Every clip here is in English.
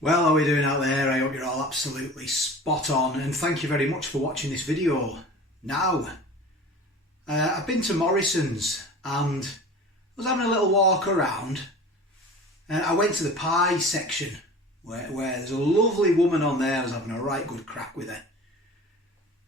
Well, how are we doing out there? I hope you're all absolutely spot on, and thank you very much for watching this video. Now, I've been to Morrisons and I was having a little walk around and I went to the pie section where there's a lovely woman on there. I was having a right good crack with her.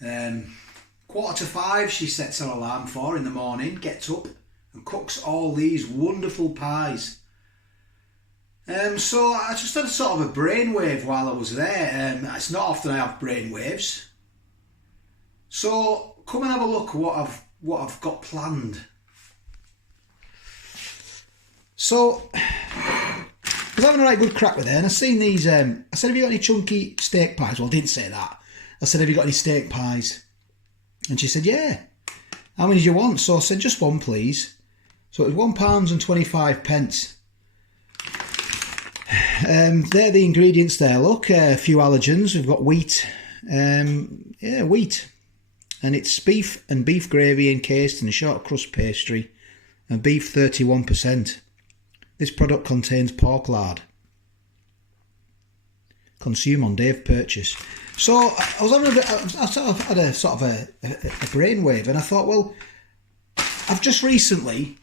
4:45 she sets her alarm for in the morning, gets up and cooks all these wonderful pies. So I just had a sort of a brainwave while I was there. It's not often I have brainwaves. So come and have a look at what I've got planned. So I was having a right good crack with her, and I seen these. I said, "Have you got any chunky steak pies?" Well, I didn't say that. I said, "Have you got any steak pies?" And she said, "Yeah." "How many do you want?" So I said, "Just one, please." So it was £1.25. They're the ingredients there. Look, a few allergens. We've got wheat. Wheat. And it's beef and beef gravy encased in a short crust pastry and beef 31%. This product contains pork lard. Consume on day of purchase. So I was having I sort of had a brainwave, and I thought, well, I've just recently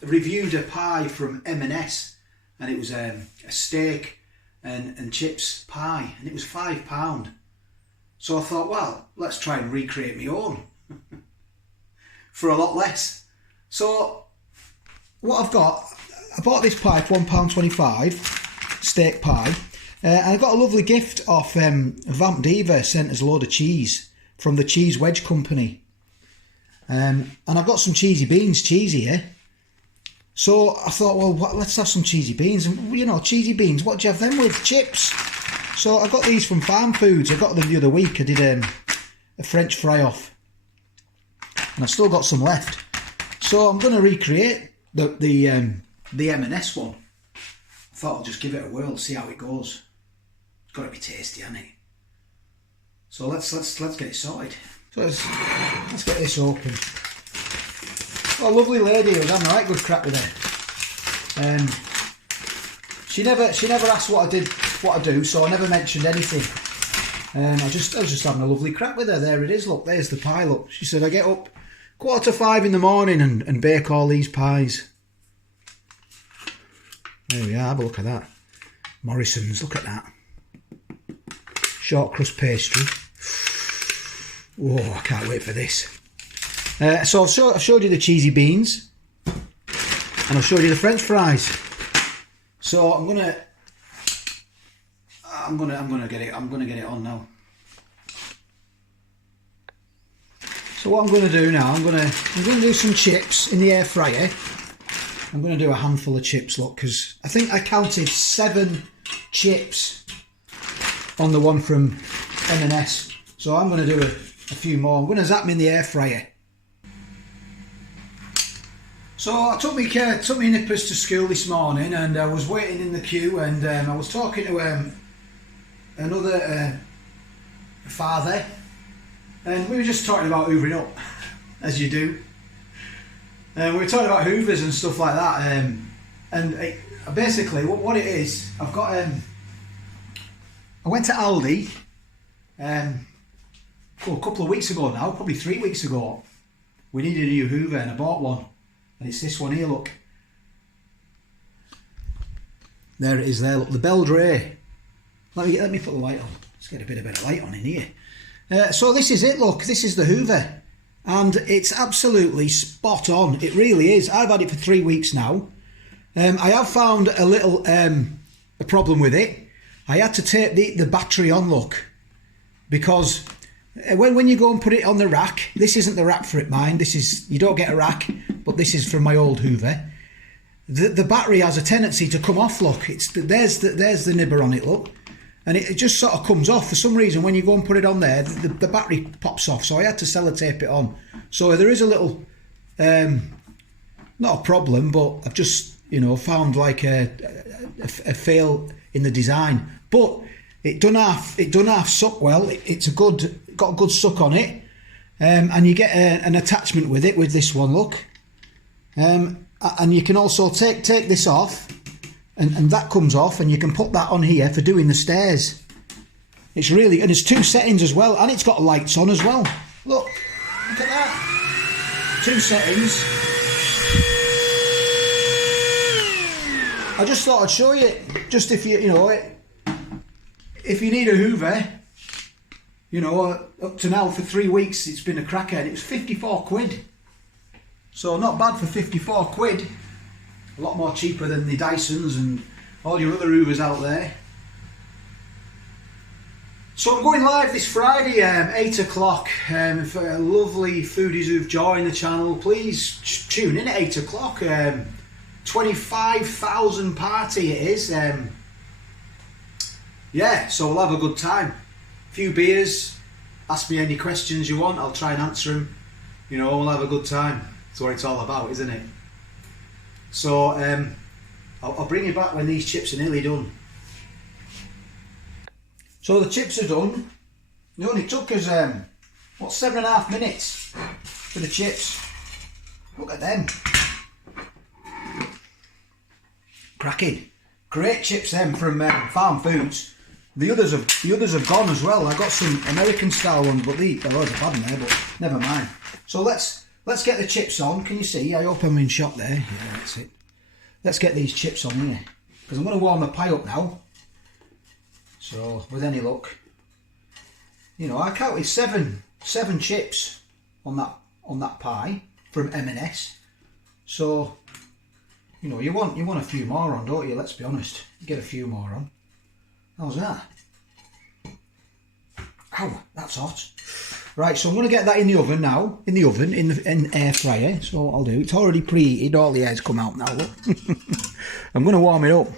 reviewed a pie from M&S, and it was a steak and chips pie, and it was £5. So I thought, well, let's try and recreate my own for a lot less. So what I've got, I bought this pie for £1.25, steak pie, and I got a lovely gift off Vamp Diva, sent us a load of cheese from the Cheese Wedge Company. And I've got some cheesy beans, cheesy here. So I thought, well, let's have some cheesy beans. And, you know, cheesy beans, what do you have them with? Chips. So I got these from Farm Foods. I got them the other week. I did a French fry off. And I've still got some left. So I'm going to recreate the M&S one. I thought I'll just give it a whirl, see how it goes. It's got to be tasty, hasn't it? So let's get it sorted. So let's get this open. Oh, lovely lady. I was having a right good crack with her. She never asked what I do, so I never mentioned anything. I was just having a lovely crack with her. There it is. Look, there's the pie. Look, she said I get up 4:45 in the morning and bake all these pies. There we are. Have a look at that. Morrisons. Look at that. Short crust pastry. Oh, I can't wait for this. So I've showed you the cheesy beans, and I've showed you the French fries. So I'm gonna get it on now. So what I'm gonna do now, I'm gonna do some chips in the air fryer. I'm gonna do a handful of chips, look, because I think I counted 7 chips on the one from M&S. So I'm gonna do a few more. I'm gonna zap them in the air fryer. So I took me nippers to school this morning, and I was waiting in the queue, and I was talking to another father, and we were just talking about hoovering up, as you do. We were talking about hoovers and stuff like that, basically what it is, I've got I went to Aldi a couple of weeks ago now, probably 3 weeks ago. We needed a new hoover, and I bought one. And it's this one here, look. There it is there, look, the Beldray. Let me put the light on. Let's get a bit of better light on in here. So this is it, look, this is the hoover. And it's absolutely spot on, it really is. I've had it for 3 weeks now. I have found a little a problem with it. I had to take the battery on, look. Because when you go and put it on the rack, this isn't the rack for it, mind. This is, you don't get a rack, but this is from my old hoover. The battery has a tendency to come off, look. There's the nibber on it, look. And it just sort of comes off. For some reason, when you go and put it on there, the battery pops off. So I had to sellotape it on. So there is a little, not a problem, but I've just, you know, found like a fail in the design. But it done half suck well. It's got a good suck on it, and you get an attachment with it with this one. Look, and you can also take this off, and that comes off, and you can put that on here for doing the stairs. It's really, and there's 2 settings as well, and it's got lights on as well. Look at that. 2 settings. I just thought I'd show you, just if you know, if you need a Hoover, you know, up to now for 3 weeks it's been a cracker, and it was 54 quid. So not bad for 54 quid. A lot more cheaper than the Dysons and all your other Hoovers out there. So I'm going live this Friday, 8 o'clock. For lovely foodies who've joined the channel, please tune in at 8 o'clock. 25,000 party it is. Yeah, so we'll have a good time. A few beers, ask me any questions you want, I'll try and answer them. You know, we'll have a good time. That's what it's all about, isn't it? So I'll bring you back when these chips are nearly done. So the chips are done. It only took us, what, 7.5 minutes for the chips. Look at them. Cracking. Great chips them from Farm Foods. The others have gone as well. I got some American style ones, but there was a bad in there, but never mind. So let's get the chips on. Can you see? I hope I'm in shot there. Yeah, that's it. Let's get these chips on here, because I'm going to warm the pie up now. So with any luck, you know, I counted seven chips on that pie from M&S. So, you know, you want a few more on, don't you? Let's be honest. You get a few more on. How's that? Ow, that's hot. Right, so I'm going to get that in the oven now. In the air fryer. So what I'll do, it's already preheated. All the air's come out now. Look. I'm going to warm it up.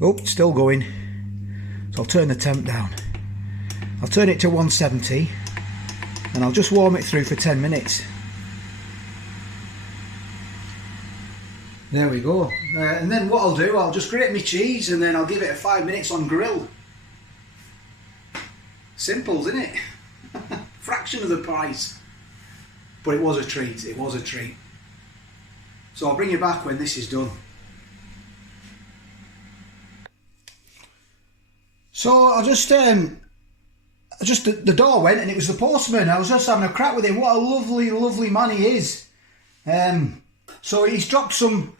Oh, it's still going. So I'll turn the temp down. I'll turn it to 170. And I'll just warm it through for 10 minutes. There we go. And then what I'll do, I'll just grate my cheese and then I'll give it a 5 minutes on grill. Simple, isn't it? Fraction of the price. But it was a treat, it was a treat. So I'll bring you back when this is done. So I just the door went and it was the postman. I was just having a crack with him. What a lovely, lovely man he is. So he's dropped some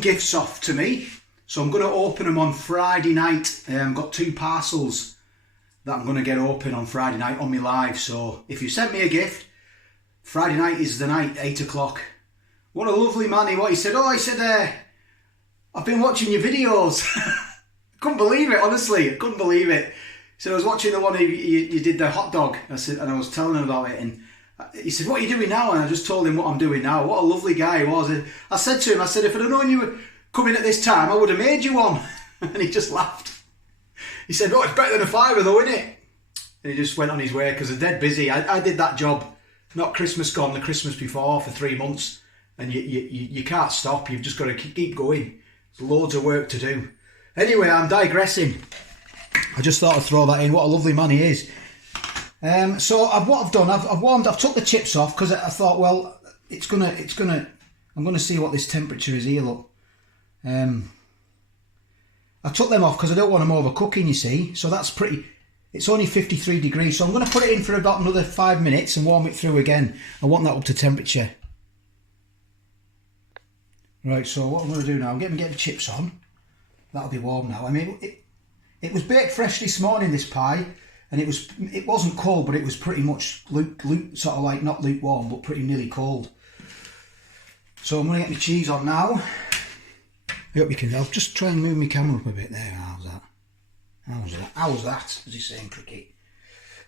gifts off to me. So I'm going to open them on Friday night. I've got 2 parcels that I'm going to get open on Friday night on my live. So if you sent me a gift, Friday night is the night, 8 o'clock. What a lovely man he was. He said, I've been watching your videos. Couldn't believe it, honestly. I couldn't believe it. So I was watching the one you did the hot dog. I said, and I was telling him about it, and he said, "What are you doing now?" And I just told him what I'm doing now. What a lovely guy he was. And I said to him, if I'd have known you were coming at this time, I would have made you one. And he just laughed. He said, "Oh, it's better than a fiver though, isn't it?" And he just went on his way because they're dead busy. I did that job, not Christmas gone, the Christmas before, for 3 months, and you can't stop. You've just got to keep going. There's loads of work to do. Anyway, I'm digressing. I just thought I'd throw that in. What a lovely man he is. So what I've done, I've took the chips off because I thought, well, I'm gonna see what this temperature is here. Look, I took them off because I don't want them overcooking. You see, so that's pretty. It's only 53 degrees, so I'm going to put it in for about another 5 minutes and warm it through again. I want that up to temperature. Right, so what I'm going to do now, I'm going to get the chips on. That'll be warm now. I mean, it was baked fresh this morning, this pie, and it wasn't cold, but it was pretty much sort of like not lukewarm, but pretty nearly cold. So I'm going to get my cheese on now. I hope you can. I'll just try and move my camera up a bit there. How's that? How's that? As he's saying, cricket.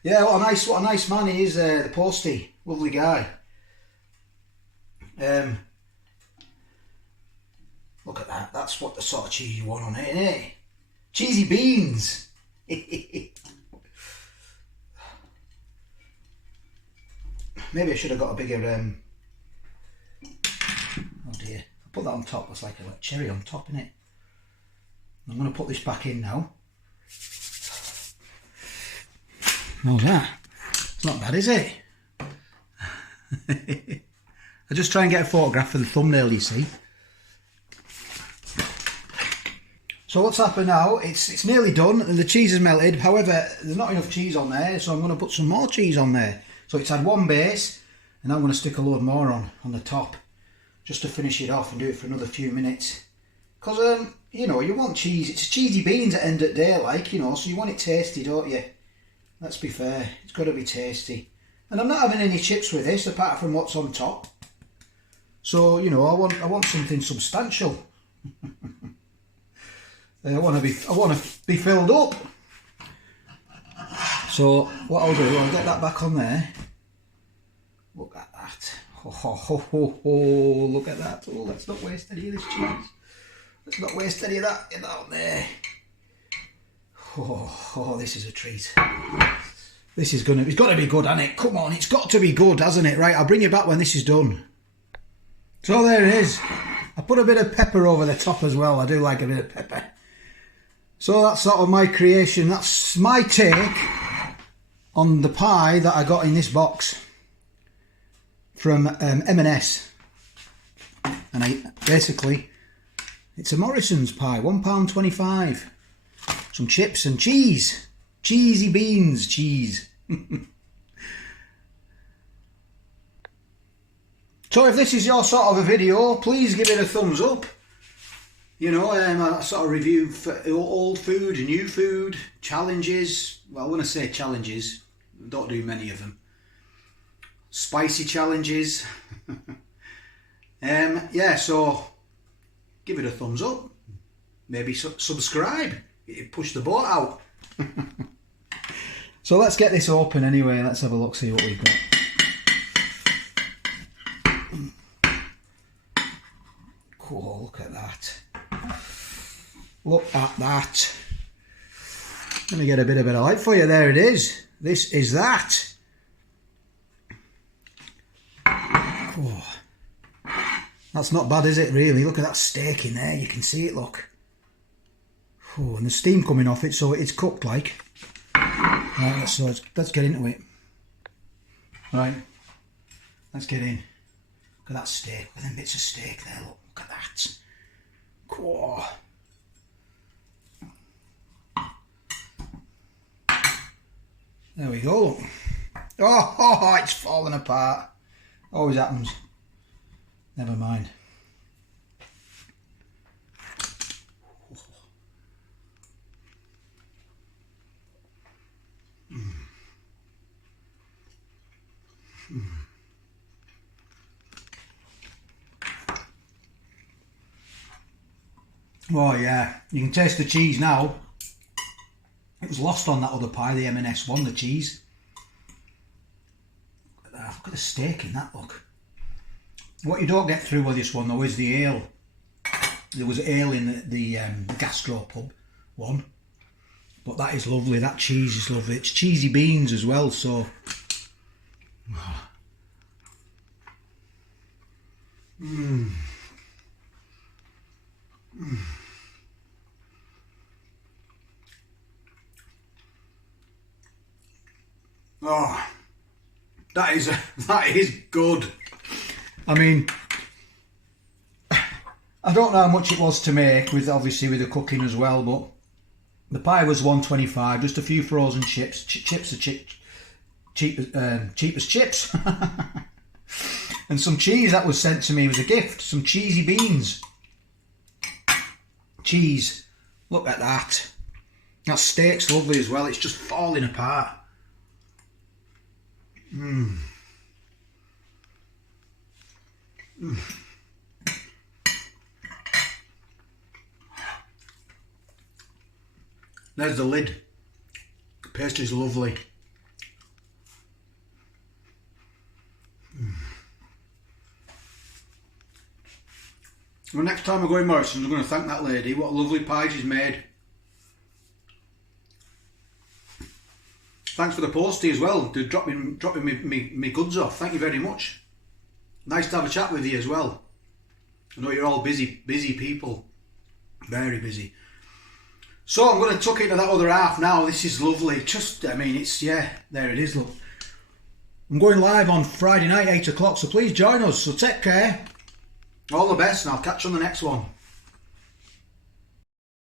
Yeah, what a nice man he is. The postie, lovely guy. Look at that. That's what the sort of cheese you want on it, isn't it? Cheesy beans. Maybe I should have got a bigger. Oh dear! I put that on top. That's like a cherry on top, isn't it? I'm going to put this back in now. How's that? It's not bad, is it? I just try and get a photograph for the thumbnail, you see. So what's happened now, it's nearly done and the cheese is melted. However, there's not enough cheese on there, so I'm going to put some more cheese on there. So it's had one base, and I'm going to stick a load more on the top, just to finish it off and do it for another few minutes. Because, you know, you want cheese. It's cheesy beans at end of the day, like, you know, so you want it tasty, don't you? Let's be fair, it's got to be tasty. And I'm not having any chips with this, apart from what's on top. So, you know, I want something substantial. I want to be filled up. So what I'll do, I'll get that back on there. Look at that. Oh, look at that. Oh, let's not waste any of this cheese. Let's not waste any of that. Get that on there. Oh, this is a treat. This is it's got to be good, hasn't it? Come on, it's got to be good, hasn't it? Right, I'll bring you back when this is done. So there it is. I put a bit of pepper over the top as well. I do like a bit of pepper. So that's sort of my creation. That's my take on the pie that I got in this box from M&S. And basically, it's a Morrisons pie, £1.25. Some chips and cheese. Cheesy beans, cheese. So if this is your sort of a video, please give it a thumbs up. You know, I sort of review for old food, new food, challenges. Well, when I say challenges, I don't do many of them. Spicy challenges. Yeah, so give it a thumbs up. Maybe subscribe. Push the boat out. So let's get this open anyway. Let's have a look, see what we've got. Cool, look at that. Look at that. Let me get a bit of light for you. There it is. This is that. Oh. That's not bad, is it, really? Look at that steak in there. You can see it, look. Oh, and the steam coming off it, so it's cooked like. Right, so let's get into it. Right, let's get in. Look at that steak, with them bits of steak there, look at that. Cool. There we go. Oh, it's falling apart. Always happens. Never mind. Oh yeah, you can taste the cheese now. It was lost on that other pie, the M&S one, the cheese. Look at that, look at the steak in that, look. What you don't get through with this one though is the ale. There was ale in the gastro pub one. But that is lovely, that cheese is lovely. It's cheesy beans as well, so... Mmm. Mm. Oh, that is good. I mean, I don't know how much it was to make, with obviously with the cooking as well, but the pie was $1.25. Just a few frozen chips. Chips are cheap as chips, and some cheese that was sent to me as a gift. Some cheesy beans. Cheese. Look at that. That steak's lovely as well. It's just falling apart. Mmm. Mm. There's the lid. The pastry's lovely. Well, next time I go in Morrisons, I'm going to thank that lady. What a lovely pie she's made. Thanks for the postie as well, to dropping me goods off. Thank you very much. Nice to have a chat with you as well. I know you're all busy people. Very busy. So I'm going to tuck into that other half now. This is lovely. Just, I mean, it's, yeah, there it is, look. I'm going live on Friday night, 8 o'clock, so please join us. So take care. All the best, and I'll catch you on the next one.